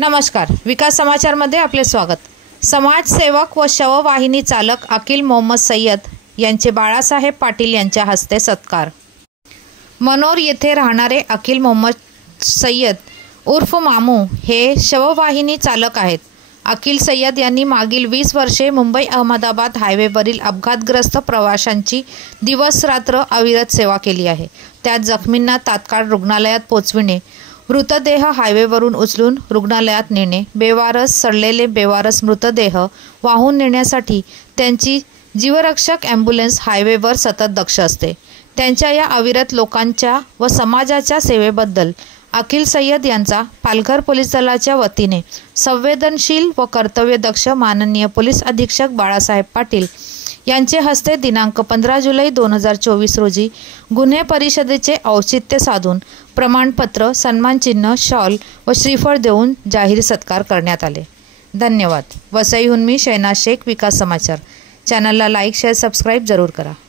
नमस्कार, विकास समाचारमध्ये आपले स्वागत। समाजसेवक व शववाहिनी चालक अकील मोहम्मद सय्यद यांचे बाळासाहेब पाटील यांच्या हस्ते सत्कार। मनोर येथे राहणारे अकील मोहम्मद सय्यद उर्फ मामू हे शववाहिनी चालक आहेत। अकील सय्यद यांनी मागील 20 वर्षे मुंबई अहमदाबाद हायवेवरील अपघातग्रस्त प्रवाशांची दिवस रात्र अविरत सेवा केली आहे। त्यात जखमींना तात्काळ रुग्णालयात पोहोचविणे, मृतदेह हायवेवरून उचलून रुग्णालयात नेणे, बेवारस सडलेले बेवारस मृतदेह वाहून नेण्यासाठी त्यांची जीवरक्षक ॲम्ब्युलन्स हायवेवर सतत दक्ष असते। त्यांच्या या अविरत लोकांच्या व समाजाच्या सेवेबद्दल अकील सय्यद यांचा पालघर पोलीस दलाच्या वतीने संवेदनशील व कर्तव्यदक्ष माननीय पोलीस अधीक्षक बाळासाहेब पाटील यांचे हस्ते दिनांक 15 जुलै 2024 रोजी गुन्हे परिषदेचे औचित्य साधून प्रमाणपत्र, सन्मानचिन्ह, शॉल व श्रीफळ देऊन जाहीर सत्कार करण्यात आले। धन्यवाद। वसईहून मी शहनाज शेख, विकास समाचार। चॅनलला लाईक, शेअर, सबस्क्राईब जरूर करा।